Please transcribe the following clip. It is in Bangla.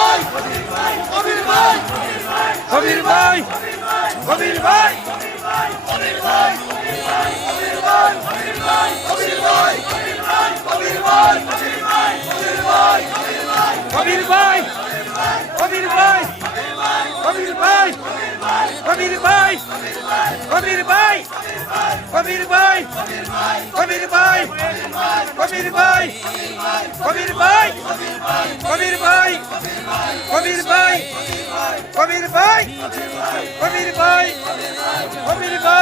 কবির ভাই কবির ভাই কবির ভাই কবির ভাই কবির ভাই কবির ভাই কবির ভাই কবির ভাই কবির ভাই কবির ভাই কবির ভাই কবির ভাই কবির ভাই কবির ভাই কবির ভাই কবির ভাই